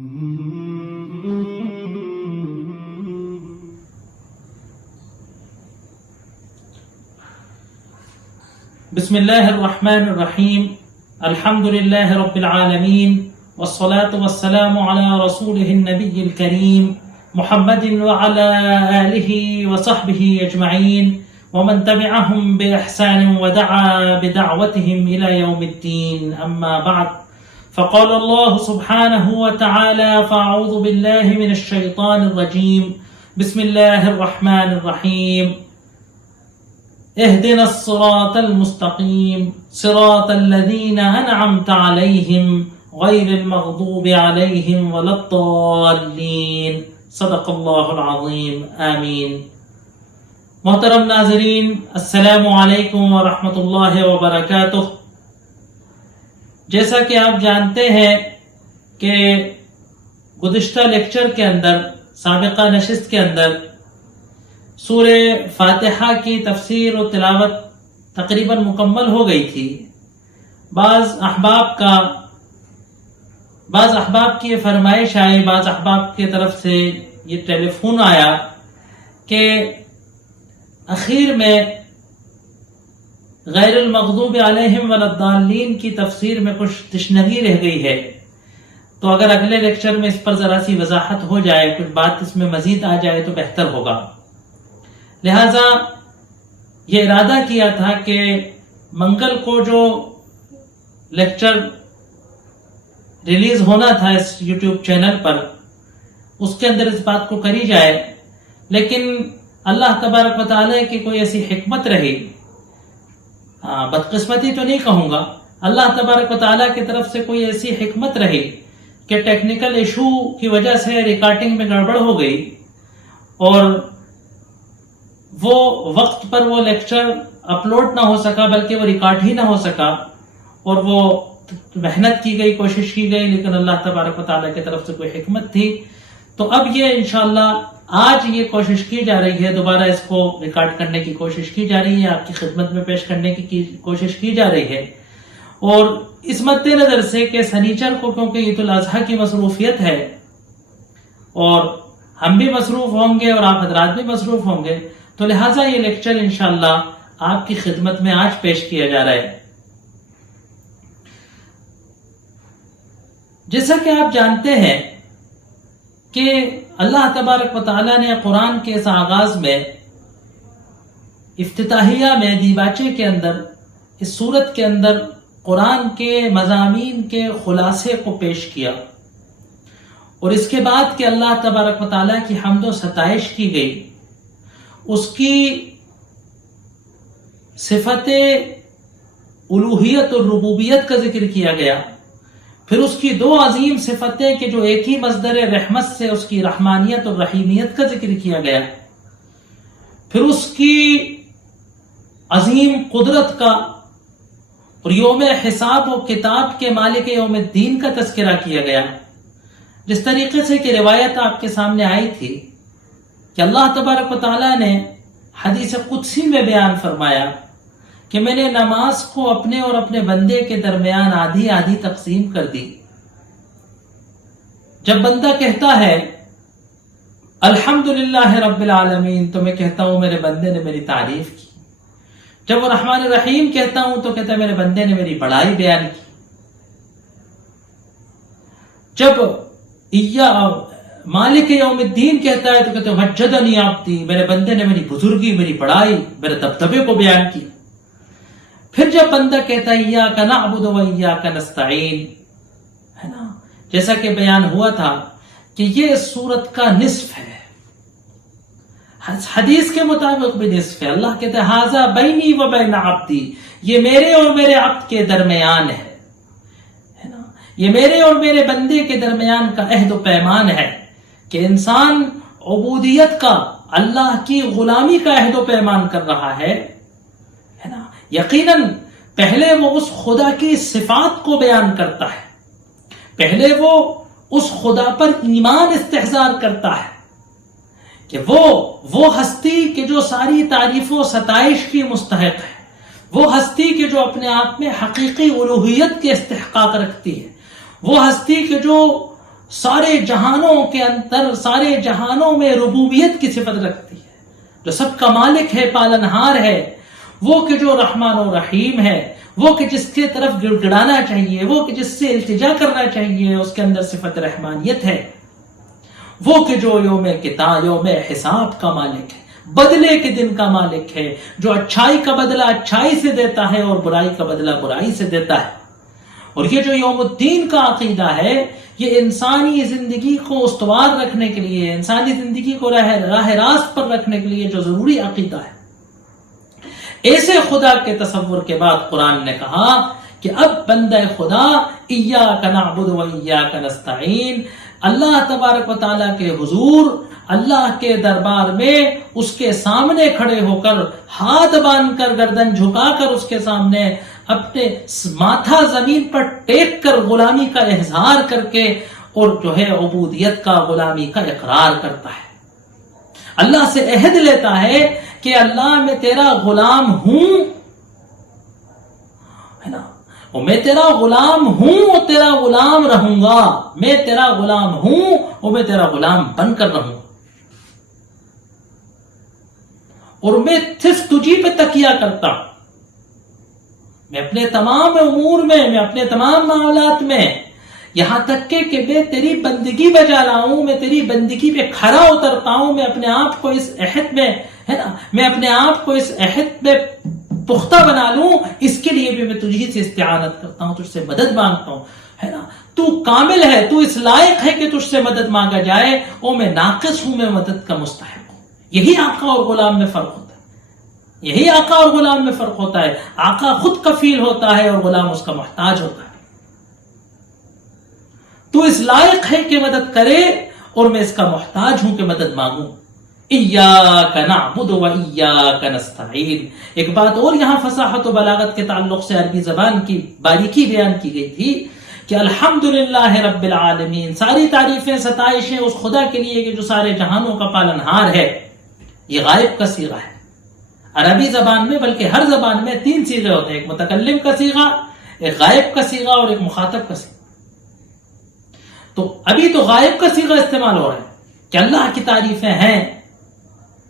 بسم اللہ الرحمن الرحیم الحمد للہ رب العالمین والصلاة والسلام على رسوله النبی الکریم محمد وعلى آلہ وصحبہ اجمعین ومن تبعهم بإحسان ودعا بدعوتهم إلى يوم الدين أما بعد فقال الله سبحانه وتعالى فأعوذ بالله من الشيطان الرجيم بسم الله الرحمن الرحيم اهدنا الصراط المستقيم صراط الذين أنعمت عليهم غير المغضوب عليهم ولا الضالين صدق الله العظيم آمين. محترم ناظرین، السلام علیکم ورحمۃ اللہ وبرکاتہ. جیسا کہ آپ جانتے ہیں کہ گزشتہ لیکچر کے اندر، سابقہ نشست کے اندر سورہ فاتحہ کی تفسیر و تلاوت تقریباً مکمل ہو گئی تھی. بعض احباب کی یہ فرمائش آئی، بعض احباب کی طرف سے یہ ٹیلی فون آیا کہ اخیر میں غیر المغضوب علیہم ولا الضالین کی تفسیر میں کچھ تشنگی رہ گئی ہے، تو اگر اگلے لیکچر میں اس پر ذرا سی وضاحت ہو جائے، کچھ بات اس میں مزید آ جائے تو بہتر ہوگا. لہذا یہ ارادہ کیا تھا کہ منگل کو جو لیکچر ریلیز ہونا تھا اس یوٹیوب چینل پر، اس کے اندر اس بات کو کری جائے، لیکن اللہ تبارک و تعالیٰ کی کوئی ایسی حکمت رہی، بدقسمتی تو نہیں کہوں گا، اللہ تبارک و تعالیٰ کی طرف سے کوئی ایسی حکمت رہی کہ ٹیکنیکل ایشو کی وجہ سے ریکارڈنگ میں گڑبڑ ہو گئی، اور وہ وقت پر وہ لیکچر اپلوڈ نہ ہو سکا، بلکہ وہ ریکارڈ ہی نہ ہو سکا، اور وہ محنت کی گئی، کوشش کی گئی، لیکن اللہ تبارک و تعالیٰ کی طرف سے کوئی حکمت تھی. تو اب یہ انشاءاللہ آج یہ کوشش کی جا رہی ہے، دوبارہ اس کو ریکارڈ کرنے کی کوشش کی جا رہی ہے، آپ کی خدمت میں پیش کرنے کی کوشش کی جا رہی ہے. اور اس مد نظر سے کہ سنیچر کو کیونکہ عید الاضحیٰ کی مصروفیت ہے اور ہم بھی مصروف ہوں گے اور آپ حضرات بھی مصروف ہوں گے، تو لہٰذا یہ لیکچر انشاءاللہ آپ کی خدمت میں آج پیش کیا جا رہا ہے. جیسا کہ آپ جانتے ہیں کہ اللہ تبارک و تعالیٰ نے قرآن کے اس آغاز میں، افتتاحیہ میں، دیباچے کے اندر، اس سورت کے اندر قرآن کے مضامین کے خلاصے کو پیش کیا، اور اس کے بعد کہ اللہ تبارک و تعالیٰ کی حمد و ستائش کی گئی، اس کی صفت الوہیت اور ربوبیت کا ذکر کیا گیا، پھر اس کی دو عظیم صفتیں کہ جو ایک ہی مصدر رحمت سے، اس کی رحمانیت اور رحیمیت کا ذکر کیا گیا، پھر اس کی عظیم قدرت کا اور یوم حساب و کتاب کے مالک یوم الدین کا تذکرہ کیا گیا. جس طریقے سے کہ روایت آپ کے سامنے آئی تھی کہ اللہ تبارک و تعالیٰ نے حدیث قدسی میں بیان فرمایا کہ میں نے نماز کو اپنے اور اپنے بندے کے درمیان آدھی آدھی تقسیم کر دی. جب بندہ کہتا ہے الحمدللہ رب العالمین، تو میں کہتا ہوں میرے بندے نے میری تعریف کی. جب وہ رحمان الرحیم کہتا ہوں تو کہتا ہے میرے بندے نے میری بڑائی بیان کی. جب مالک یوم الدین کہتا ہے تو کہتے ہیں مجدنی عبدی، میرے بندے نے میری بزرگی، میری بڑائی، میرے دبدبے کو بیان کی. پھر جب بندہ کہتا ہے ایاک نعبد و ایاک نستعین، ہے نا، جیسا کہ بیان ہوا تھا کہ یہ سورت کا نصف ہے، حدیث کے مطابق بھی نصف ہے. اللہ کہتے ہیں ھذا بینی و بین عبدی، یہ میرے اور میرے عبد کے درمیان ہے نا، یہ میرے اور میرے بندے کے درمیان کا عہد و پیمان ہے کہ انسان عبودیت کا، اللہ کی غلامی کا عہد و پیمان کر رہا ہے نا. یقیناً پہلے وہ اس خدا کی صفات کو بیان کرتا ہے، پہلے وہ اس خدا پر ایمان استحضار کرتا ہے کہ وہ ہستی کہ جو ساری تعریف و ستائش کی مستحق ہے، وہ ہستی کہ جو اپنے آپ میں حقیقی الوہیت کے استحقاق رکھتی ہے، وہ ہستی کہ جو سارے جہانوں کے اندر، سارے جہانوں میں ربوبیت کی صفت رکھتی ہے، جو سب کا مالک ہے، پالنہار ہے، وہ کہ جو رحمان و رحیم ہے، وہ کہ جس کی طرف گڑ گڑانا چاہیے، وہ کہ جس سے التجا کرنا چاہیے، اس کے اندر صفت رحمانیت ہے، وہ کہ جو یوم حساب کا مالک ہے، بدلے کے دن کا مالک ہے، جو اچھائی کا بدلہ اچھائی سے دیتا ہے اور برائی کا بدلہ برائی سے دیتا ہے۔ اور یہ جو یوم الدین کا عقیدہ ہے، یہ انسانی زندگی کو استوار رکھنے کے لیے، انسانی زندگی کو راہ راست پر رکھنے کے لیے جو ضروری عقیدہ ہے۔ ایسے خدا کے تصور کے بعد قرآن نے کہا کہ اب بندہ خدا ایاک نعبد و ایاک نستعین اللہ تبارک و تعالیٰ کے حضور، اللہ کے دربار میں اس کے سامنے کھڑے ہو کر، ہاتھ باندھ کر، گردن جھکا کر اس کے سامنے اپنے ماتھا زمین پر ٹیک کر غلامی کا اظہار کر کے اور جو ہے عبودیت کا، غلامی کا اقرار کرتا ہے۔ اللہ سے عہد لیتا ہے کہ اللہ میں تیرا غلام ہوں، ہے نا، اور میں تیرا غلام ہوں اور تیرا غلام رہوں گا، میں تیرا غلام ہوں اور میں تیرا غلام بن کر رہوں، اور میں صرف تجھی پہ تکیہ کرتا ہوں، میں اپنے تمام امور میں، میں اپنے تمام معاملات میں، یہاں تک کہ میں تیری بندگی بجا رہا ہوں، میں تیری بندگی پہ کھڑا اترتا ہوں، میں اپنے آپ کو اس عہد میں، ہے نا، میں اپنے آپ کو اس عہد میں پختہ بنا لوں، اس کے لیے بھی میں تجھی سے استعانت کرتا ہوں، تجھ سے مدد مانگتا ہوں، ہے نا، تو کامل ہے، تو اس لائق ہے کہ تجھ سے مدد مانگا جائے، اور میں ناقص ہوں، میں مدد کا مستحق ہوں۔ یہی آقا اور غلام میں فرق ہوتا ہے، یہی آقا اور غلام میں فرق ہوتا ہے۔ آقا خود کفیل ہوتا ہے اور غلام اس کا محتاج ہوتا ہے۔ تو اس لائق ہے کہ مدد کرے اور میں اس کا محتاج ہوں کہ مدد مانگوں۔ ایاک نعبد و ایاک نستعین۔ ایک بات اور یہاں فصاحت و بلاغت کے تعلق سے عربی زبان کی باریکی بیان کی گئی تھی کہ الحمدللہ رب العالمین، ساری تعریفیں، ستائشیں اس خدا کے لیے کہ جو سارے جہانوں کا پالنہار ہے۔ یہ غائب کا صیغہ ہے عربی زبان میں، بلکہ ہر زبان میں 3 صیغے ہوتے ہیں، ایک متکلم کا صیغہ، ایک غائب کا صیغہ اور ایک مخاطب کا صیغہ۔ تو ابھی تو غائب کا صیغہ استعمال ہو رہا ہے کہ اللہ کی تعریفیں ہیں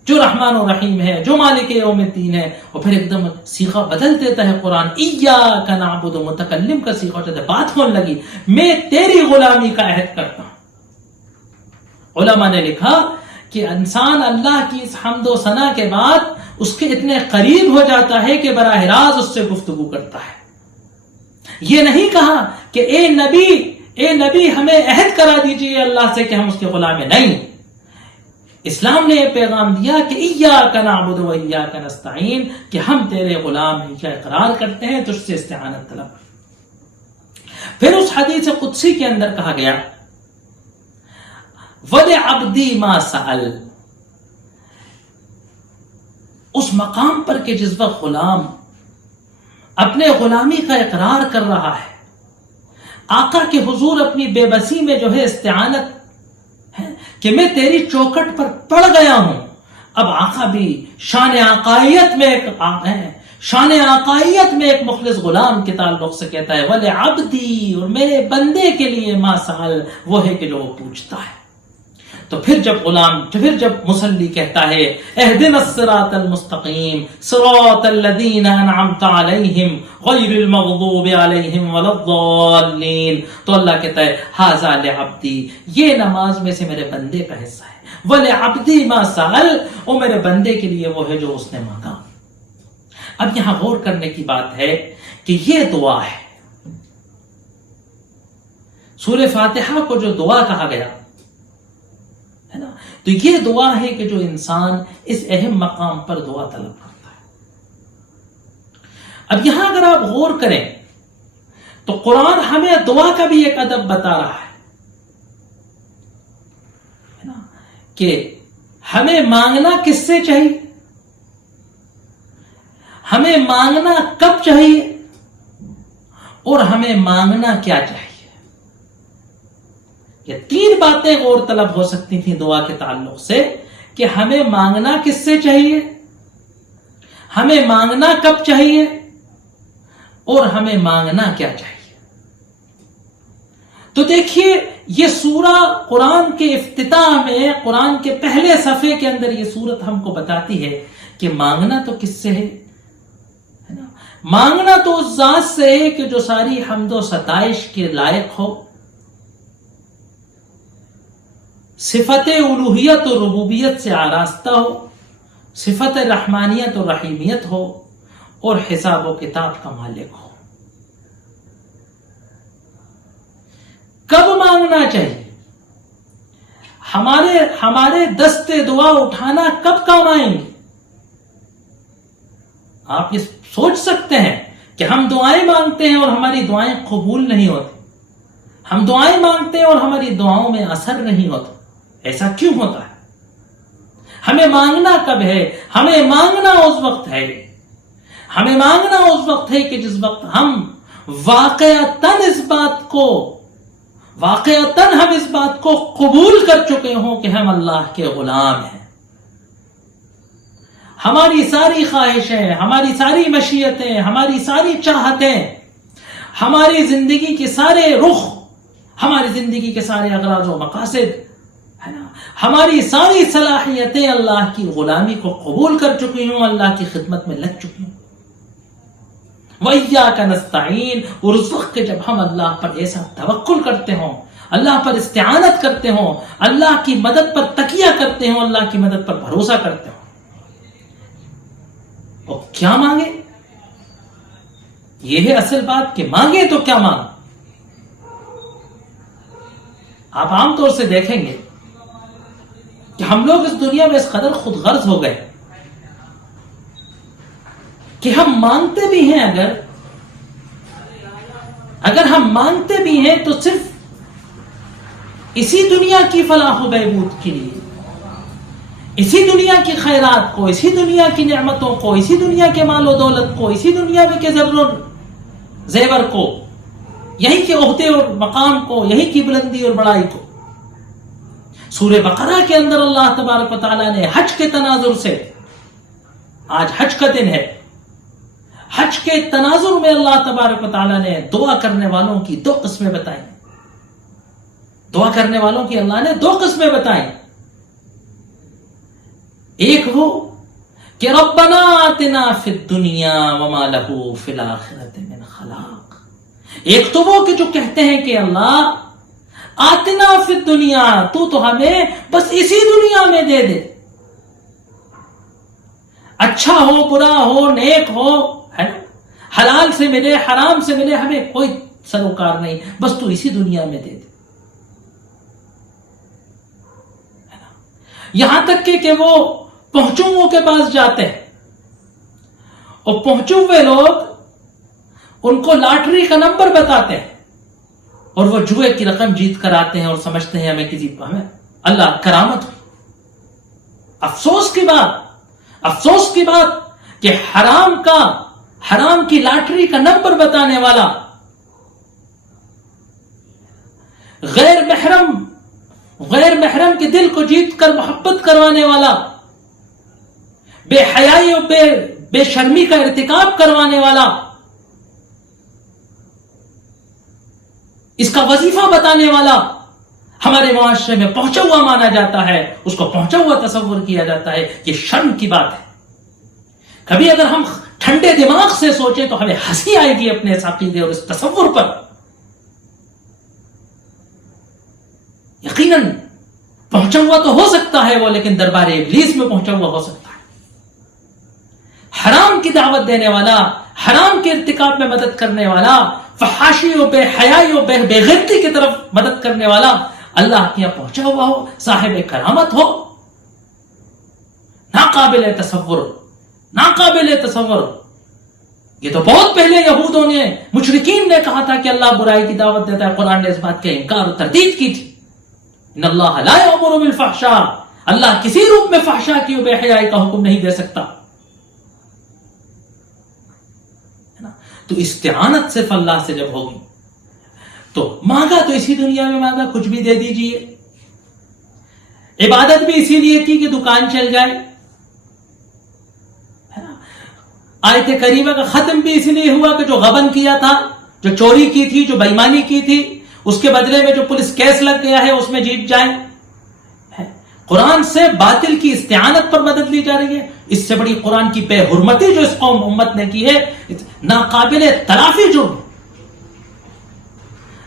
جو رحمان و رحیم ہے، جو مالک یوم الدین ہے، اور پھر ایک دم صیغہ بدل دیتا ہے قرآن، ایاک نعبد، متکلم کا صیغہ ہوتا ہے، بات ہونے لگی، میں تیری غلامی کا عہد کرتا ہوں۔ علماء نے لکھا کہ انسان اللہ کی اس حمد و ثنا کے بعد اس کے اتنے قریب ہو جاتا ہے کہ براہ راست اس سے گفتگو کرتا ہے۔ یہ نہیں کہا کہ اے نبی ہمیں عہد کرا دیجئے اللہ سے کہ ہم اس کے غلام ہیں، نہیں، اسلام نے یہ پیغام دیا کہ ایاک نعبد و ایاک نستعین، کہ ہم تیرے غلام ہیں، کیا اقرار کرتے ہیں، تجھ سے استعانت طلب۔ پھر اس حدیث قدسی کے اندر کہا گیا وَلِعَبْدِي مَا سَأَلَ، اس مقام پر کہ جس وقت غلام اپنے غلامی کا اقرار کر رہا ہے، آقا کے حضور اپنی بے بسی میں جو ہے استعانت ہے کہ میں تیری چوکٹ پر پڑ گیا ہوں۔ اب آقا بھی شان آقائیت میں ایک مخلص غلام کے تعلق سے کہتا ہے وَلِعَبْدِي، اور میرے بندے کے لیے ما سأل، وہ ہے کہ جو وہ پوچھتا ہے۔ تو پھر جب مصلی کہتا ہے اہدنا الصراط المستقیم صراط الذین انعمت علیہم غیر المغضوب علیہم ولا الضالین، تو اللہ کہتا ہے ھذا لعبدی، یہ نماز میں سے میرے بندے کا حصہ ہے، ولعبدی ما سأل، اور میرے بندے کے لیے وہ ہے جو اس نے مانگا۔ اب یہاں غور کرنے کی بات ہے کہ یہ دعا ہے، سورہ فاتحہ کو جو دعا کہا گیا ہے نا، تو یہ دعا ہے کہ جو انسان اس اہم مقام پر دعا طلب کرتا ہے۔ اب یہاں اگر آپ غور کریں تو قرآن ہمیں دعا کا بھی ایک ادب بتا رہا ہے نا، کہ ہمیں مانگنا کس سے چاہیے، ہمیں مانگنا کب چاہیے، اور ہمیں مانگنا کیا چاہیے۔ یہ 3 باتیں غور طلب ہو سکتی تھیں دعا کے تعلق سے، کہ ہمیں مانگنا کس سے چاہیے، ہمیں مانگنا کب چاہیے، اور ہمیں مانگنا کیا چاہیے۔ تو تو دیکھیے یہ سورہ قرآن کے افتتاح میں، قرآن کے پہلے صفحے کے اندر یہ سورت ہم کو بتاتی ہے کہ مانگنا تو کس سے ہے نا؟ مانگنا تو اس ذات سے ہے کہ جو ساری حمد و ستائش کے لائق ہو، صفت الوہیت و ربوبیت سے آراستہ ہو، صفت رحمانیت و رحیمیت ہو، اور حساب و کتاب کا مالک ہو۔ کب مانگنا چاہیے؟ ہمارے دستے دعا اٹھانا کب کام آئیں گے؟ آپ یہ سوچ سکتے ہیں کہ ہم دعائیں مانگتے ہیں اور ہماری دعائیں قبول نہیں ہوتی، ہم دعائیں مانگتے ہیں اور ہماری دعاؤں میں اثر نہیں ہوتا، ایسا کیوں ہوتا ہے؟ ہمیں مانگنا کب ہے؟ ہمیں مانگنا اس وقت ہے، ہمیں مانگنا اس وقت ہے کہ جس وقت ہم واقعتاً ہم اس بات کو قبول کر چکے ہوں کہ ہم اللہ کے غلام ہیں۔ ہماری ساری خواہشیں، ہماری ساری مشیتیں، ہماری ساری چاہتیں، ہماری زندگی کے سارے رخ، ہماری زندگی کے سارے اغراض و مقاصد ہے نا، ہماری ساری صلاحیتیں اللہ کی غلامی کو قبول کر چکی ہوں، اللہ کی خدمت میں لگ چکی ہوں۔ وَإِيَّاكَ نَسْتَعِينُ، اور اس وقت جب ہم اللہ پر ایسا توکل کرتے ہوں، اللہ پر استعانت کرتے ہوں، اللہ کی مدد پر تکیہ کرتے ہوں، اللہ کی مدد پر بھروسہ کرتے ہوں، اور کیا مانگے؟ یہ ہے اصل بات کہ مانگے تو کیا مانگے؟ آپ عام طور سے دیکھیں گے کہ ہم لوگ اس دنیا میں اس قدر خود غرض ہو گئے کہ ہم مانگتے بھی ہیں، اگر ہم مانگتے بھی ہیں تو صرف اسی دنیا کی فلاح و بہبود کے لیے، اسی دنیا کی خیرات کو، اسی دنیا کی نعمتوں کو، اسی دنیا کے مال و دولت کو، اسی دنیا میں کے زر و زیور کو، یہی کے عہدے اور مقام کو، یہی کی بلندی اور بڑائی کو۔ سورہ بقرہ کے اندر اللہ تبارک و تعالیٰ نے حج کے تناظر سے، آج حج کا دن ہے، حج کے تناظر میں اللہ تبارک و تعالیٰ نے دعا کرنے والوں کی دو قسمیں بتائیں، دعا کرنے والوں کی اللہ نے دو قسمیں بتائیں۔ ایک وہ کہ ربنا آتنا فی الدنیا وما لہ فی الآخرۃ من خلاق، ایک تو وہ کہ جو کہتے ہیں کہ اللہ آتنا فی الدنیا، تو ہمیں بس اسی دنیا میں دے دے، اچھا ہو برا ہو نیک ہو، ہے حلال سے ملے حرام سے ملے، ہمیں کوئی سروکار نہیں، بس تو اسی دنیا میں دے دے۔ یہاں تک کہ وہ پہنچوں کے پاس جاتے ہیں اور پہنچے ہوئے لوگ ان کو لاٹری کا نمبر بتاتے ہیں اور وہ جوئے کی رقم جیت کر آتے ہیں اور سمجھتے ہیں ہمیں اللہ کرامت ہوئی۔ افسوس کی بات کہ حرام کی لاٹری کا نمبر بتانے والا، غیر محرم کے دل کو جیت کر محبت کروانے والا، بے حیائی اور بے شرمی کا ارتکاب کروانے والا، اس کا وظیفہ بتانے والا ہمارے معاشرے میں پہنچا ہوا مانا جاتا ہے، اس کو پہنچا ہوا تصور کیا جاتا ہے۔ یہ شرم کی بات ہے۔ کبھی اگر ہم ٹھنڈے دماغ سے سوچیں تو ہمیں ہنسی آئے گی اپنے اس عقیدے اور اس تصور پر۔ یقیناً پہنچا ہوا تو ہو سکتا ہے وہ، لیکن دربار ابلیس میں پہنچا ہوا ہو سکتا ہے۔ حرام کی دعوت دینے والا، حرام کے ارتکاب میں مدد کرنے والا، فحاشی و بے حیائی و بے غیرتی کی طرف مدد کرنے والا اللہ کے یہاں پہنچا ہوا ہو، صاحب کرامت ہو، ناقابل تصور۔ یہ تو بہت پہلے یہودوں نے، مشرکین نے کہا تھا کہ اللہ برائی کی دعوت دیتا ہے، قرآن نے اس بات کا انکار و تردید کی تھی۔ ان اللہ لا یأمر بالفحشاء، اللہ کسی روپ میں فحشا کی و بے حیائی کا حکم نہیں دے سکتا۔ تو استعانت صرف اللہ سے جب ہوگی تو مانگا تو اسی دنیا میں مانگا، کچھ بھی دے دیجئے۔ عبادت بھی اسی لیے کی کہ دکان چل جائے، آیت کریمہ کا ختم بھی اسی لیے ہوا کہ جو غبن کیا تھا، جو چوری کی تھی، جو بےایمانی کی تھی، اس کے بدلے میں جو پولیس کیس لگ گیا ہے اس میں جیت جائیں. قرآن سے باطل کی استعانت پر مدد لی جا رہی ہے. اس سے بڑی قرآن کی بے حرمتی جو اس قوم امت نے کی ہے ناقابل تلافی جرم.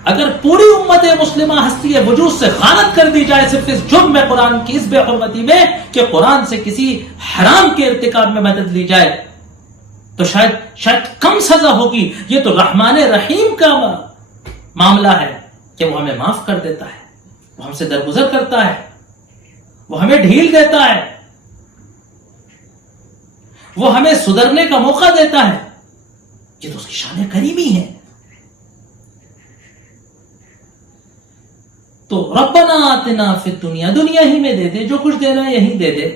اگر پوری امت مسلمہ ہستی وجود سے غارت کر دی جائے صرف اس جرم میں قرآن کی اس بے حرمتی میں کہ قرآن سے کسی حرام کے ارتکاب میں مدد لی جائے تو شاید کم سزا ہوگی. یہ تو رحمان رحیم کا معاملہ ہے کہ وہ ہمیں معاف کر دیتا ہے, وہ ہم سے درگزر کرتا ہے, وہ ہمیں ڈھیل دیتا ہے, وہ ہمیں سدھرنے کا موقع دیتا ہے. یہ تو اس کی شان کریمی ہے. تو ربنا آتنا فی الدنیا, دنیا ہی میں دے دے, جو کچھ دینا ہے یہی دے دے.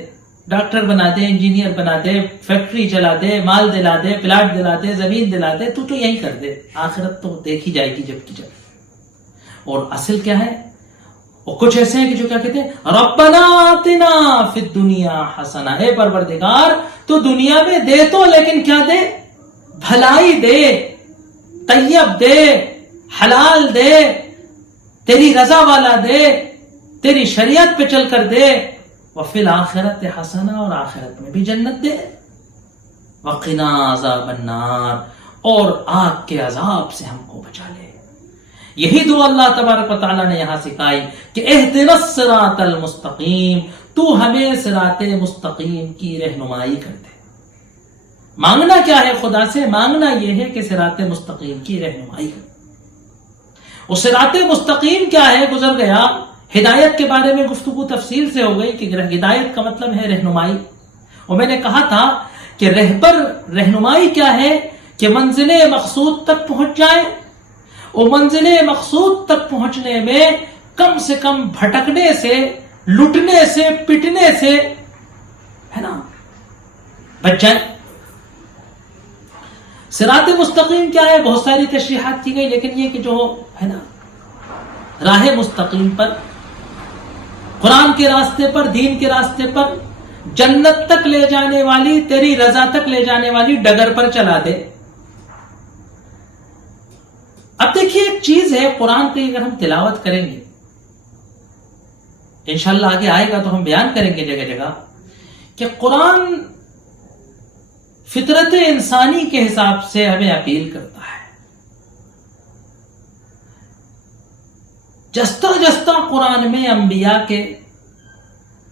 ڈاکٹر بنا دے, انجینئر بنا دے, فیکٹری چلا دے, مال دلا دے, پلاٹ دلا دے, زمین دلا دے, تو یہی کر دے. آخرت تو دیکھی جائے گی جب کی جب. اور اصل کیا ہے, اور کچھ ایسے ہیں کہ جو کیا کہتے ہیں ربنا آتنا فی الدنیا حسنہ, اے پروردگار تو دنیا میں دے تو, لیکن کیا دے؟ بھلائی دے, طیب دے, حلال دے, تیری رضا والا دے, تیری شریعت پہ چل کر دے. وفی الآخرت حسنہ, اور آخرت میں بھی جنت دے. وقنا عذاب النار, اور آگ کے عذاب سے ہم کو بچا لے. یہی دعا اللہ تبارک و تعالیٰ نے یہاں سکھائی کہ اہدنا الصراط المستقیم, تو ہمیں صراط مستقیم کی رہنمائی کر دے. مانگنا کیا ہے خدا سے؟ مانگنا یہ ہے کہ صراط مستقیم کی رہنمائی کر دے. اور صراط مستقیم کیا ہے گزر گیا. ہدایت کے بارے میں گفتگو تفصیل سے ہو گئی کہ ہدایت کا مطلب ہے رہنمائی. اور میں نے کہا تھا کہ رہبر رہنمائی کیا ہے کہ منزل مقصود تک پہنچ جائے, اور منزل مقصود تک پہنچنے میں کم سے کم بھٹکنے سے, لٹنے سے, پٹنے سے ہے نا بچ جائے. صراط مستقیم کیا ہے؟ بہت ساری تشریحات کی گئی, لیکن یہ کہ جو ہے نا راہ مستقیم پر, قرآن کے راستے پر, دین کے راستے پر, جنت تک لے جانے والی, تیری رضا تک لے جانے والی ڈگر پر چلا دے. اب دیکھیے ایک چیز ہے, قرآن کی اگر ہم تلاوت کریں گے, انشاءاللہ آگے آئے گا تو ہم بیان کریں گے جگہ جگہ, کہ قرآن فطرت انسانی کے حساب سے ہمیں اپیل کرتا ہے. جستا جستا قرآن میں انبیاء کے,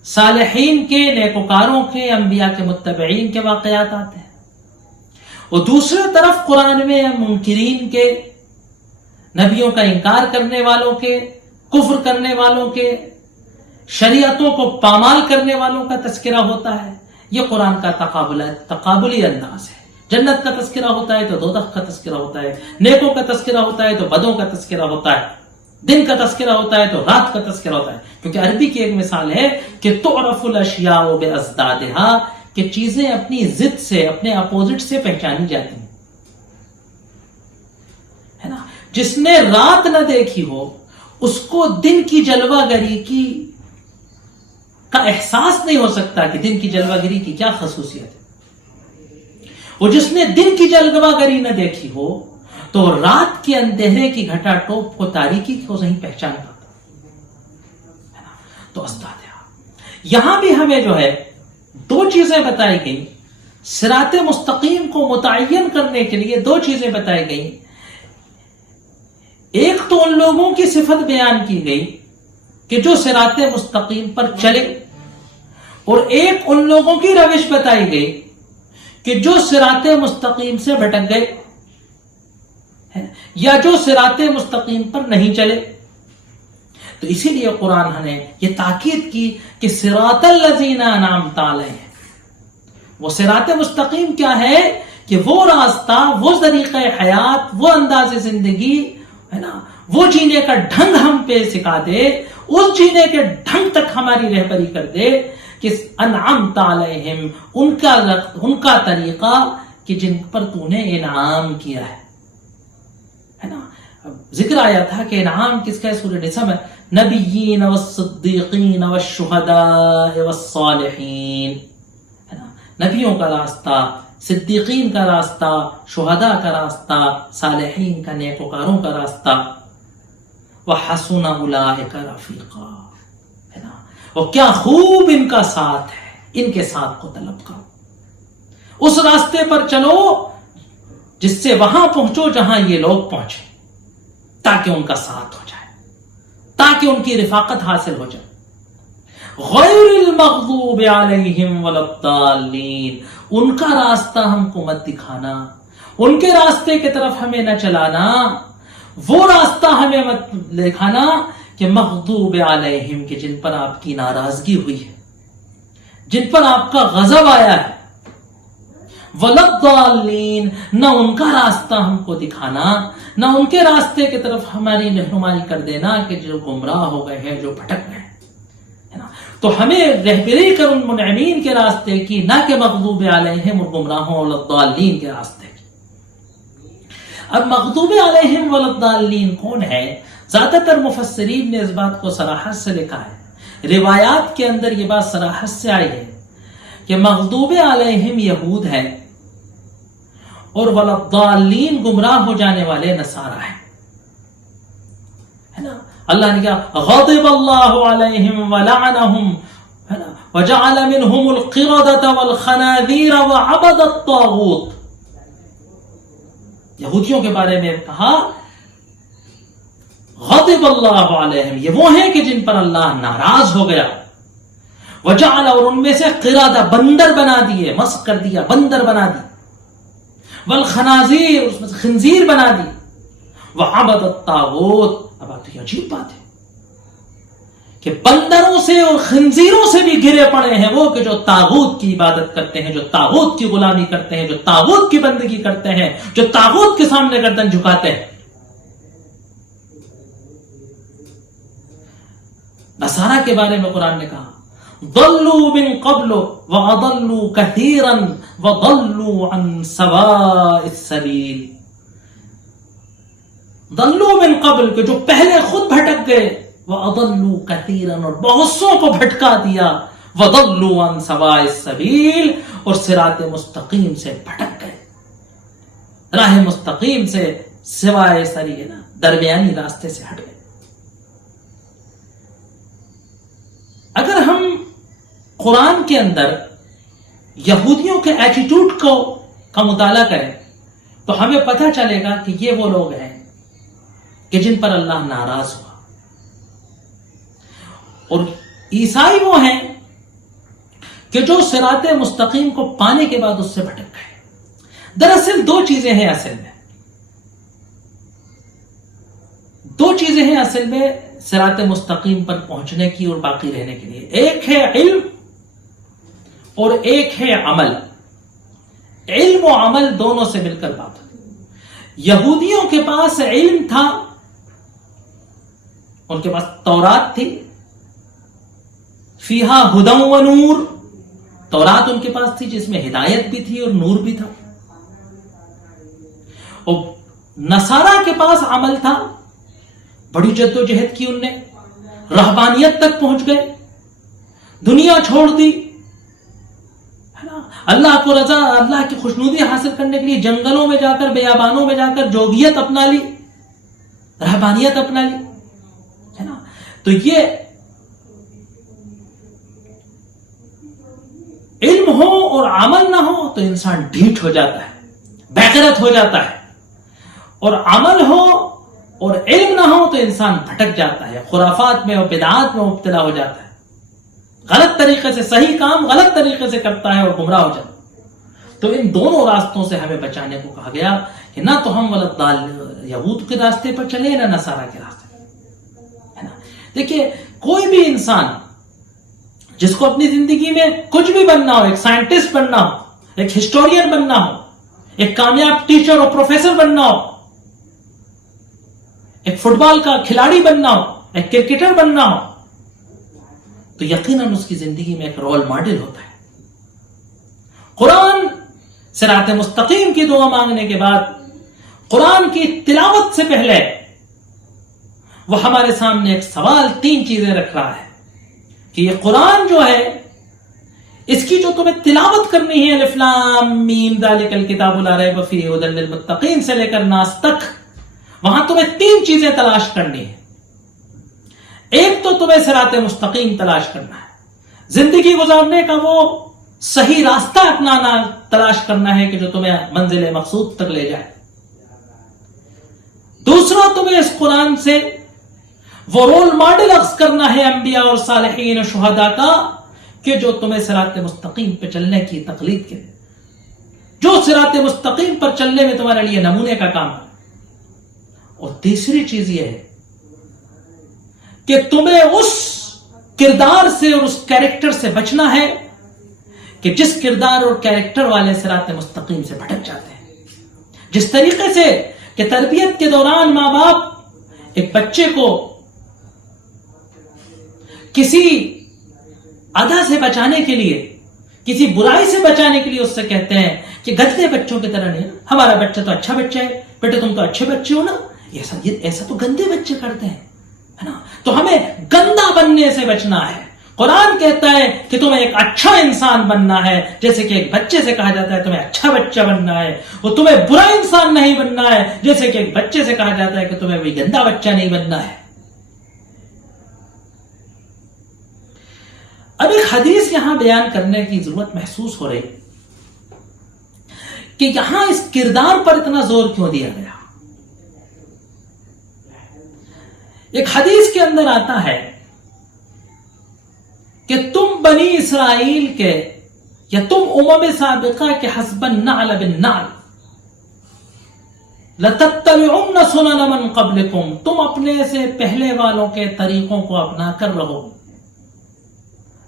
صالحین کے, نیکوکاروں کے, انبیاء کے متبعین کے واقعات آتے ہیں, اور دوسری طرف قرآن میں منکرین کے, نبیوں کا انکار کرنے والوں کے, کفر کرنے والوں کے, شریعتوں کو پامال کرنے والوں کا تذکرہ ہوتا ہے. یہ قرآن کا تقابلی انداز ہے. جنت کا تذکرہ ہوتا ہے تو دوزخ کا تذکرہ ہوتا ہے, نیکوں کا تذکرہ ہوتا ہے تو بدوں کا تذکرہ ہوتا ہے, دن کا تذکرہ ہوتا ہے تو رات کا تذکرہ ہوتا ہے. کیونکہ عربی کی ایک مثال ہے کہ تعرف الاشیاء بازدادها, کہ چیزیں اپنی ضد سے, اپنے اپوزٹ سے پہچانی جاتی ہیں, ہے نا. جس نے رات نہ دیکھی ہو اس کو دن کی جلوہ گری کی کا احساس نہیں ہو سکتا کہ دن کی جلوہ گری کی کیا خصوصیت ہے. اور جس نے دن کی جلوہ گری نہ دیکھی ہو تو رات کے اندھیرے کی گھٹا ٹوپ کو, تاریکی کو نہیں پہچان پاتا. تو یہاں بھی ہمیں جو ہے دو چیزیں بتائی گئی. صراط مستقیم کو متعین کرنے کے لیے دو چیزیں بتائی گئی. ایک تو ان لوگوں کی صفت بیان کی گئی کہ جو صراط مستقیم پر چلے, اور ایک ان لوگوں کی روش بتائی گئی کہ جو صراط مستقیم سے بھٹک گئے یا جو صراط مستقیم پر نہیں چلے. تو اسی لیے قرآن نے یہ تاکید کی کہ صراط الذین انعمت علیہم, وہ صراط مستقیم کیا ہے کہ وہ راستہ, وہ طریقہ حیات, وہ انداز زندگی ہے نا, وہ جینے کا ڈھنگ ہم پہ سکھا دے, اس جینے کے ڈھنگ تک ہماری رہبری کر دے کہ انعمت علیہم, ان کا طریقہ کہ جن پر تو نے انعام کیا ہے نا. ذکر آیا تھا کہ انعام کس کا ہے سورہ نساء میں, نبیین والصدیقین والشہداء والصالحین, ہے نا. نبیوں کا راستہ, صدیقین کا راستہ, شہداء کا راستہ, صالحین کا, نیکوکاروں کا راستہ. وحسن اولئک رفیقا، ہے نا، اور کیا خوب ان کا ساتھ ہے، ان کے ساتھ کو طلب کرو، اس راستے پر چلو جس سے وہاں پہنچو جہاں یہ لوگ پہنچے، تاکہ ان کا ساتھ ہو جائے، تاکہ ان کی رفاقت حاصل ہو جائے۔ غیر المغضوب علیہم ولا الضالین، ان کا راستہ ہم کو مت دکھانا، ان کے راستے کی طرف ہمیں نہ چلانا، وہ راستہ ہمیں مت دکھانا کہ مغضوب علیہم، کہ جن پر آپ کی ناراضگی ہوئی ہے، جن پر آپ کا غضب آیا ہے، ولا الضالین، نہ ان کا راستہ ہم کو دکھانا، نہ ان کے راستے کی طرف ہماری رہنمائی کر دینا کہ جو گمراہ ہو گئے ہیں، جو بھٹک گئے، ہے نا۔ تو ہمیں رہبری کر ان منعمین کے راستے کی، نہ کہ مغضوب علیہم اور گمراہوں ولا الضالین کے راستے کی۔ اب مغضوب علیہم ولا الضالین کون ہے؟ زیادہ تر مفسرین نے اس بات کو صراحت سے لکھا ہے، روایات کے اندر یہ بات صراحت سے آئی ہے کہ مغضوب علیہم یہود ہیں اور ولا الضالین گمراہ ہو جانے والے نصارہ ہیں، ہے نا۔ اللہ نے کہا غضب اللہ علیہم ولعنہم، ہے نا، وجعل منہم القردۃ والخنازیر وعبد الطاغوت۔ یہودیوں کے بارے میں کہا غضب اللہ علیہم، یہ وہ ہیں کہ جن پر اللہ ناراض ہو گیا، وجعل، اور ان میں سے قردہ، بندر بنا دیے، مسخ کر دیا، بندر بنا دی، والخنازیر، اس میں سے خنزیر بنا دی، وعبد الطاغوت۔ اب آپ تو یہ عجیب بات ہے کہ بندروں سے اور خنزیروں سے بھی گرے پڑے ہیں وہ کہ جو طاغوت کی عبادت کرتے ہیں، جو طاغوت کی غلامی کرتے ہیں، جو طاغوت کی بندگی کرتے ہیں، جو طاغوت کے سامنے گردن جھکاتے ہیں۔ نصارہ کے بارے میں قرآن نے کہا ضلوا من قبل واضلوا كثيرا وضلوا عن سواء السبيل۔ ضلوا من قبل، کہ جو پہلے خود بھٹک گئے، واضلوا كثيرا، اور بہت سو کو بھٹکا دیا، وضلوا عن سواء السبيل، اور صراط مستقیم سے بھٹک گئے، راہ مستقیم سے سوائے سری، نا، درمیانی راستے سے ہٹ گئے۔ اگر ہم قرآن کے اندر یہودیوں کے ایٹیٹیوڈ کا مطالعہ کریں تو ہمیں پتہ چلے گا کہ یہ وہ لوگ ہیں کہ جن پر اللہ ناراض ہوا، اور عیسائی وہ ہیں کہ جو صراط مستقیم کو پانے کے بعد اس سے بھٹک گئے۔ دراصل دو چیزیں ہیں اصل میں صراط مستقیم پر پہنچنے کی اور باقی رہنے کے لیے، ایک ہے علم اور ایک ہے عمل۔ علم و عمل دونوں سے مل کر بات ہوتی۔ یہودیوں کے پاس علم تھا، ان کے پاس تورات تھی، فیہا ہدی و نور، تورات ان کے پاس تھی جس میں ہدایت بھی تھی اور نور بھی تھا۔ اور نصارہ کے پاس عمل تھا، بڑی جد و جہد کی، ان نے رہبانیت تک پہنچ گئے، دنیا چھوڑ دی، ہے نا، اللہ کو رضا، اللہ کی خوشنودی حاصل کرنے کے لیے جنگلوں میں جا کر، بیابانوں میں جا کر جوگیت اپنا لی، رہبانیت اپنا لی، ہے نا۔ تو یہ علم ہو اور عمل نہ ہو تو انسان ڈھیٹ ہو جاتا ہے، بےغیرت ہو جاتا ہے، اور عمل ہو اور علم نہ ہو تو انسان بھٹک جاتا ہے، خرافات میں اور بدعات میں مبتلا ہو جاتا ہے، غلط طریقے سے، صحیح کام غلط طریقے سے کرتا ہے اور گمراہ ہو جاتا ہے۔ تو ان دونوں راستوں سے ہمیں بچانے کو کہا گیا کہ نہ تو ہم یہود کے راستے پر چلے، نہ نصارہ کے راستے پر، ہے نا۔ دیکھیے، کوئی بھی انسان جس کو اپنی زندگی میں کچھ بھی بننا ہو، ایک سائنٹسٹ بننا ہو، ایک ہسٹورین بننا ہو، ایک کامیاب ٹیچر اور پروفیسر بننا ہو، ایک فٹ بال کا کھلاڑی بننا ہو، ایک کرکٹر بننا ہو، تو یقیناً اس کی زندگی میں ایک رول ماڈل ہوتا ہے۔ قرآن صراط مستقیم کی دعا مانگنے کے بعد، قرآن کی تلاوت سے پہلے وہ ہمارے سامنے ایک سوال، تین چیزیں رکھ رہا ہے کہ یہ قرآن جو ہے، اس کی جو تمہیں تلاوت کرنی ہے، الف لام میم ذالک الکتاب لا ریب فیہ ھدی للمتقین سے لے کر ناس تک، وہاں تمہیں تین چیزیں تلاش کرنی ہے۔ ایک تو تمہیں صراط مستقیم تلاش کرنا ہے، زندگی گزارنے کا وہ صحیح راستہ اپنانا تلاش کرنا ہے کہ جو تمہیں منزل مقصود تک لے جائے۔ دوسرا، تمہیں اس قرآن سے وہ رول ماڈل اخذ کرنا ہے انبیاء اور صالحین اور شہداء کا کہ جو تمہیں صراط مستقیم پہ چلنے کی تقلید کرے، جو صراط مستقیم پر چلنے میں تمہارے لیے نمونے کا کام ہے۔ اور تیسری چیز یہ ہے کہ تمہیں اس کردار سے اور اس کیریکٹر سے بچنا ہے کہ جس کردار اور کیریکٹر والے صراط مستقیم سے بھٹک جاتے ہیں۔ جس طریقے سے کہ تربیت کے دوران ماں باپ ایک بچے کو کسی ادا سے بچانے کے لیے، کسی برائی سے بچانے کے لیے اس سے کہتے ہیں کہ گندے بچوں کی طرح نہیں، ہمارا بچہ تو اچھا بچہ ہے، بیٹے تم تو اچھے بچے ہو نا، ایسا تو گندے بچے کرتے ہیں، ہے نا۔ تو ہمیں گندا بننے سے بچنا ہے۔ قرآن کہتا ہے کہ تمہیں ایک اچھا انسان بننا ہے، جیسے کہ ایک بچے سے کہا جاتا ہے تمہیں اچھا بچہ بننا ہے، اور تمہیں برا انسان نہیں بننا ہے، جیسے کہ ایک بچے سے کہا جاتا ہے کہ تمہیں بھی گندا بچہ نہیں بننا ہے۔ اب ایک حدیث یہاں بیان کرنے کی ضرورت محسوس ہو رہی کہ یہاں اس کردار پر اتنا زور کیوں دیا گیا۔ ایک حدیث کے اندر آتا ہے کہ تم بنی اسرائیل کے یا تم امم سابقہ کے حسب النعل بالنعل لتتبعن سنن من قبلکم، تم اپنے سے پہلے والوں کے طریقوں کو اپنا کر رہو۔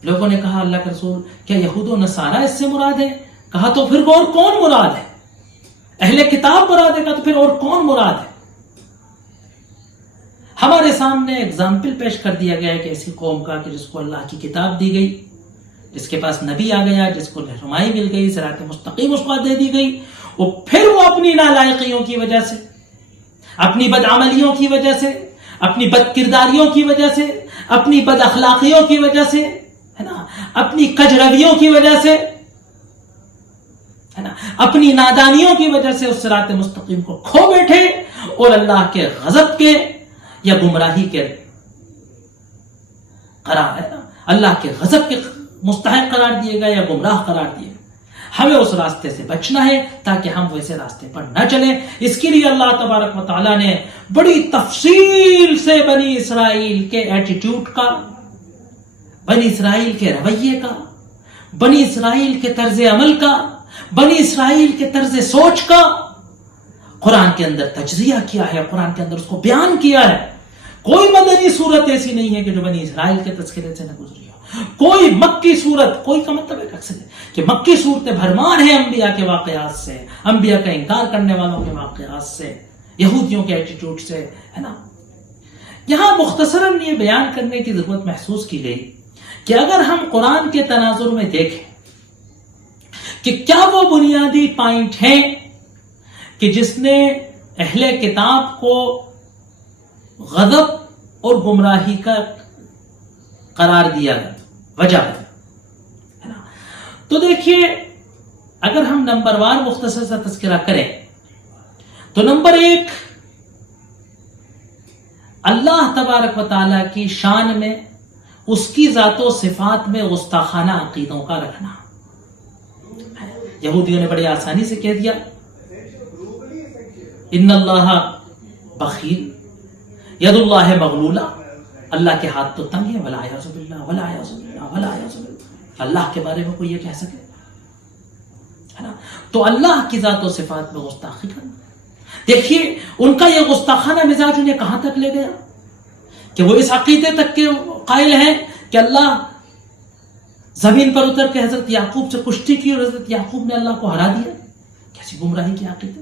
لوگوں نے کہا اللہ کے رسول کیا یہود و نصارہ اس سے مراد ہے؟ کہا تو پھر اور کون مراد ہے؟ اہل کتاب مراد ہے، کہا تو پھر اور کون مراد ہے؟ ہمارے سامنے ایگزامپل پیش کر دیا گیا ہے کہ ایسی قوم کا کہ جس کو اللہ کی کتاب دی گئی، جس کے پاس نبی آ گیا، جس کو رہنمائی مل گئی، صراط مستقیم اس کو دے دی گئی، اور پھر وہ اپنی نالائقیوں کی وجہ سے، اپنی بدعملیوں کی وجہ سے، اپنی بد کرداریوں کی وجہ سے، اپنی بد اخلاقیوں کی وجہ سے، ہے نا، اپنی کجرویوں کی وجہ سے، ہے نا، اپنی نادانیوں کی وجہ سے اس صراط مستقیم کو کھو بیٹھے اور اللہ کے غضب کے یا گمراہی کے قرار ہے نا، اللہ کے غضب کے مستحق قرار دیے گئے یا گمراہ قرار دیے گئے۔ ہمیں اس راستے سے بچنا ہے تاکہ ہم ویسے راستے پر نہ چلیں۔ اس کے لیے اللہ تبارک و تعالیٰ نے بڑی تفصیل سے بنی اسرائیل کے ایٹیٹیوڈ کا، بنی اسرائیل کے رویے کا، بنی اسرائیل کے طرز عمل کا، بنی اسرائیل کے طرز سوچ کا قرآن کے اندر تجزیہ کیا ہے، قرآن کے اندر اس کو بیان کیا ہے۔ کوئی مدنی صورت ایسی نہیں ہے کہ جو بنی اسرائیل کے تذکرے سے نہ گزری ہو۔ کوئی مکی صورت، کوئی کا مطلب ایک اکثر ہے کہ مکی صورتیں بھرمار ہیں انبیاء کے واقعات سے، انبیاء کا انکار کرنے والوں کے واقعات سے، یہودیوں کے ایٹیٹیوڈ سے، ہے نا۔ یہاں مختصراً یہ بیان کرنے کی ضرورت محسوس کی گئی کہ اگر ہم قرآن کے تناظر میں دیکھیں کہ کیا وہ بنیادی پوائنٹ ہیں کہ جس نے اہل کتاب کو غضب اور گمراہی کا قرار دیا ہے، وجہ ہے نا، تو دیکھیے اگر ہم نمبر وار مختصر سا تذکرہ کریں تو نمبر 1، اللہ تبارک و تعالیٰ کی شان میں، اس کی ذات و صفات میں گستاخانہ عقیدوں کا رکھنا۔ یہودیوں نے بڑی آسانی سے کہہ دیا ان اللہ بخیل ید اللہ مغلولہ، اللہ کے ہاتھ تو تنگ ہے، ولا یعوذ باللہ ولا یعوذ باللہ ولا یعوذ باللہ، اللہ کے بارے میں کوئی یہ کہہ سکے، ہے نا۔ تو اللہ کی ذات و صفات میں گستاخی کرنا، دیکھیے ان کا یہ گستاخانہ مزاج انہیں کہاں تک لے گیا کہ وہ اس عقیدے تک کے قائل ہیں کہ اللہ زمین پر اتر کے حضرت یعقوب سے کشتی کی اور حضرت یعقوب نے اللہ کو ہرا دیا۔ کیسی گمراہی کی عقیدے۔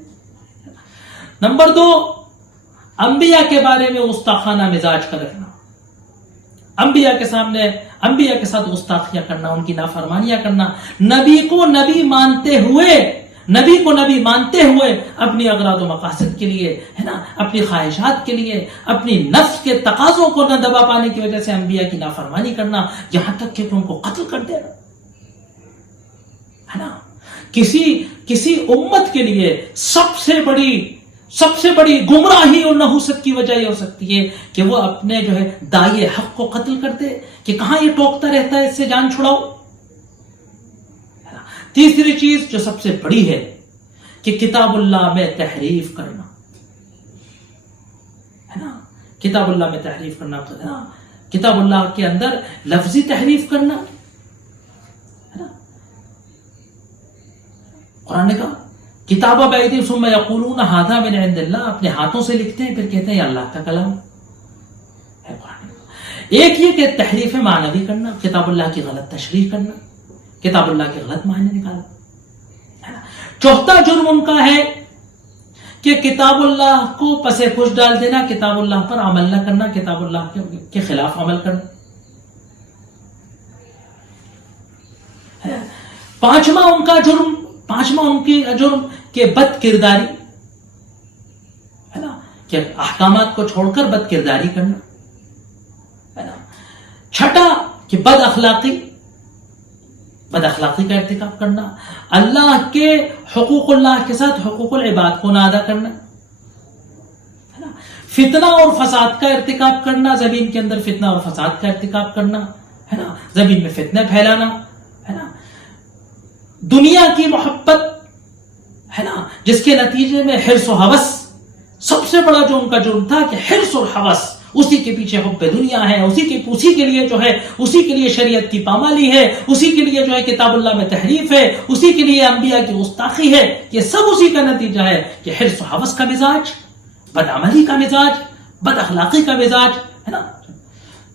نمبر 2، انبیاء کے بارے میں گستاخانہ مزاج کا رکھنا، انبیاء کے سامنے، انبیاء کے ساتھ گستاخیاں کرنا، ان کی نافرمانیاں کرنا، نبی کو نبی مانتے ہوئے اپنی اغراض و مقاصد کے لیے، ہے نا، اپنی خواہشات کے لیے، اپنی نفس کے تقاضوں کو نہ دبا پانے کی وجہ سے انبیاء کی نافرمانی کرنا، یہاں تک کہ ان کو قتل کر دینا، ہے نا۔ کسی امت کے لیے سب سے بڑی سب سے بڑی گمراہی اور نحوست کی وجہ یہ ہو سکتی ہے کہ وہ اپنے جو ہے داعی حق کو قتل کر دے کہ کہاں یہ ٹوکتا رہتا ہے، اس سے جان چھڑاؤ۔ تیسری چیز جو سب سے بڑی ہے کہ کتاب اللہ میں تحریف کرنا ہے نا، کتاب اللہ میں تحریف کرنا ہے نا، کتاب اللہ کے اندر لفظی تحریف کرنا ہے نا۔ قرآن نے کہا کتاب بایدی ثم یقولون ھذا من عند اللہ، اپنے ہاتھوں سے لکھتے ہیں پھر کہتے ہیں یہ اللہ کا کلام ہے۔ قرآن نے ایک یہ کہ تحریف معنوی کرنا، کتاب اللہ کی غلط تشریح کرنا، کتاب اللہ کے غلط معنی نکالنا۔ چوتھا جرم ان کا ہے کہ کتاب اللہ کو پسے پش ڈال دینا، کتاب اللہ پر عمل نہ کرنا، کتاب اللہ کے خلاف عمل کرنا۔ پانچواں ان کی جرم کہ بد کرداری ہے نا، کہ احکامات کو چھوڑ کر بد کرداری کرنا ہے نا۔ چھٹا کہ بد اخلاقی کا ارتکاب کرنا، اللہ کے حقوق اللہ کے ساتھ حقوق العباد کو نہ ادا کرنا ہے نا۔ فتنہ اور فساد کا ارتکاب کرنا، زمین کے اندر فتنہ اور فساد کا ارتکاب کرنا ہے نا، زمین میں فتنہ پھیلانا ہے نا۔ دنیا کی محبت ہے نا، جس کے نتیجے میں حرص و ہوس، سب سے بڑا جو ان کا جرم تھا کہ حرص اور ہوس، اسی کے پیچھے حب دنیا ہے، اسی کے لیے جو ہے، اسی کے لیے شریعت کی پامالی ہے، اسی کے لیے جو ہے کتاب اللہ میں تحریف ہے، اسی کے لیے انبیاء کی گستاخی ہے۔ یہ سب اسی کا نتیجہ ہے کہ حرص و ہوس کا مزاج، بد عملی کا مزاج، بد اخلاقی کا مزاج ہے نا۔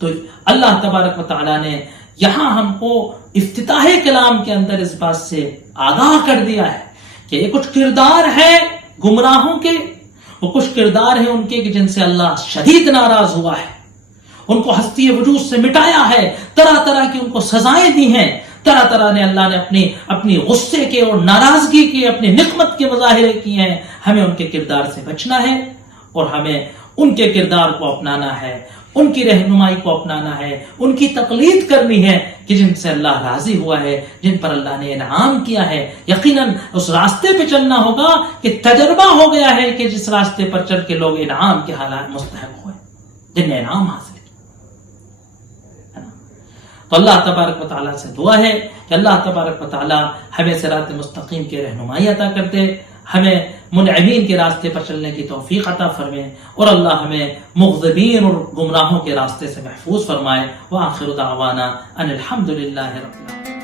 تو اللہ تبارک و تعالیٰ نے یہاں ہم کو افتتاح کلام کے اندر اس بات سے آگاہ کر دیا ہے کہ یہ کچھ کردار ہے گمراہوں کے، وہ کچھ کردار ہیں ان کے کہ جن سے اللہ شدید ناراض ہوا ہے، ان کو ہستی وجود سے مٹایا ہے، طرح طرح کی ان کو سزائیں دی ہیں، طرح طرح نے اللہ نے اپنی غصے کے اور ناراضگی کے، اپنی نقمت کے مظاہرے کیے ہیں۔ ہمیں ان کے کردار سے بچنا ہے اور ہمیں ان کے کردار کو اپنانا ہے، ان کی رہنمائی کو اپنانا ہے، ان کی تقلید کرنی ہے کہ جن سے اللہ راضی ہوا ہے، جن پر اللہ نے انعام کیا ہے۔ یقیناً اس راستے پہ چلنا ہوگا کہ تجربہ ہو گیا ہے کہ جس راستے پر چل کے لوگ انعام کے حالات مستحق ہوئے، جن نے انعام حاصل کیا۔ تو اللہ تبارک و تعالیٰ سے دعا ہے کہ اللہ تبارک و تعالیٰ ہمیں صراط مستقیم کی رہنمائی عطا کر دے، ہمیں منعمین کے راستے پر چلنے کی توفیق عطا فرمائے، اور اللہ ہمیں مغضبین اور گمراہوں کے راستے سے محفوظ فرمائے۔ وآخر دعوانا ان الحمد للہ رب العالمین۔